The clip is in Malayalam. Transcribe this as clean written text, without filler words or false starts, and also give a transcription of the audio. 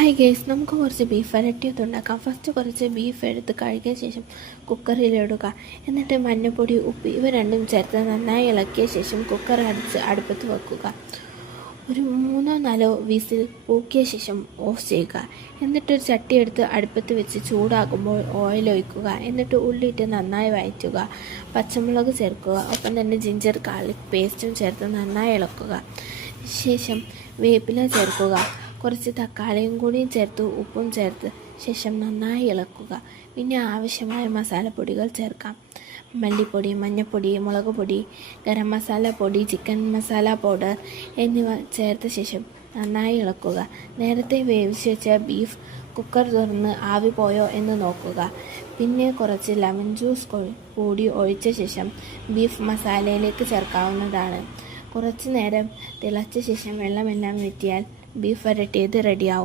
ഹായ് ഗേസ്, നമുക്ക് കുറച്ച് ബീഫ് വരട്ടിയത് ഉണ്ടാക്കാം. ഫസ്റ്റ് കുറച്ച് ബീഫ് എടുത്ത് കഴുകിയ ശേഷം കുക്കറിലിടുക. എന്നിട്ട് മഞ്ഞൾപ്പൊടി, ഉപ്പ് ഇവ രണ്ടും ചേർത്ത് നന്നായി ഇളക്കിയ ശേഷം കുക്കർ അടച്ച് അടുപ്പത്ത് വെക്കുക. ഒരു 3-4 വിസിൽ പൂക്കിയ ശേഷം ഓഫ് ചെയ്യുക. എന്നിട്ടൊരു ചട്ടി എടുത്ത് അടുപ്പത്ത് വെച്ച് ചൂടാകുമ്പോൾ ഓയിൽ ഒഴിക്കുക. എന്നിട്ട് ഉള്ളിയിട്ട് നന്നായി വഴറ്റുക. പച്ചമുളക് ചേർക്കുക. ഒപ്പം തന്നെ ജിഞ്ചർ ഗാർലിക് പേസ്റ്റും ചേർത്ത് നന്നായി ഇളക്കുക. ശേഷം വേപ്പില ചേർക്കുക. കുറച്ച് തക്കാളിയും കൂടിയും ചേർത്ത് ഉപ്പും ചേർത്ത് ശേഷം നന്നായി ഇളക്കുക. പിന്നെ ആവശ്യമായ മസാലപ്പൊടികൾ ചേർക്കാം. മല്ലിപ്പൊടി, മഞ്ഞൾപ്പൊടി, മുളക് പൊടി, ഗരം മസാല പൊടി, ചിക്കൻ മസാല പൗഡർ എന്നിവ ചേർത്ത ശേഷം നന്നായി ഇളക്കുക. നേരത്തെ വേവിച്ച് വെച്ച ബീഫ് കുക്കർ തുറന്ന് ആവി പോയോ എന്ന് നോക്കുക. പിന്നെ കുറച്ച് ലെമൺ ജ്യൂസ് കൂടി ഒഴിച്ച ശേഷം ബീഫ് മസാലയിലേക്ക് ചേർക്കാവുന്നതാണ്. കുറച്ച് നേരം തിളച്ച ശേഷം വെള്ളമെല്ലാം വറ്റിയാൽ ബീഫ് വരട്ടിയത് റെഡിയാവും.